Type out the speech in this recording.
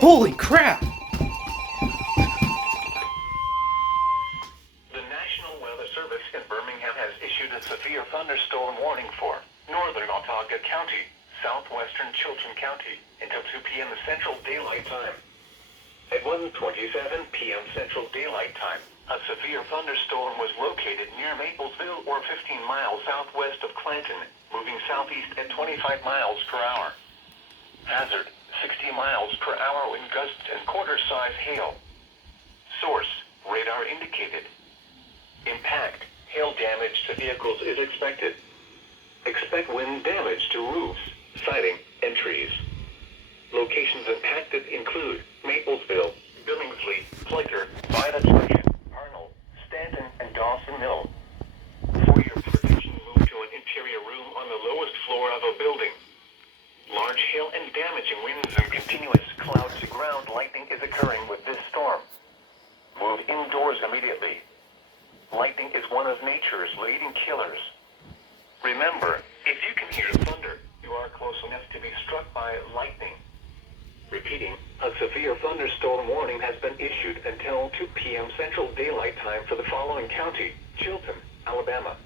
Holy crap! The National Weather Service in Birmingham has issued a severe thunderstorm warning for northern Watauga County, southwestern Chilton County, until 2 p.m. Central Daylight Time. At 1:27 p.m. Central Daylight Time, a severe thunderstorm was located near Maplesville or 15 miles southwest of Clanton, moving southeast at 25 miles per hour. Hazard, 60 miles per hour wind gusts and quarter-size hail. Source, radar indicated. Impact, hail damage to vehicles is expected. Expect wind damage to roofs, siding, and trees. Locations impacted include Maplesville, Billingsley, Plater, Violet Junction, Arnold, Stanton, and Dawson Mill. For your protection, move to an interior room on the lowest floor of a building. Large hail and damaging winds and continuous cloud-to-ground lightning is occurring with this storm. Move indoors immediately. Lightning is one of nature's leading killers. Remember, if you can hear thunder, you are close enough to be struck by lightning. Repeating, a severe thunderstorm warning has been issued until 2 p.m. Central Daylight Time for the following county: Chilton, Alabama,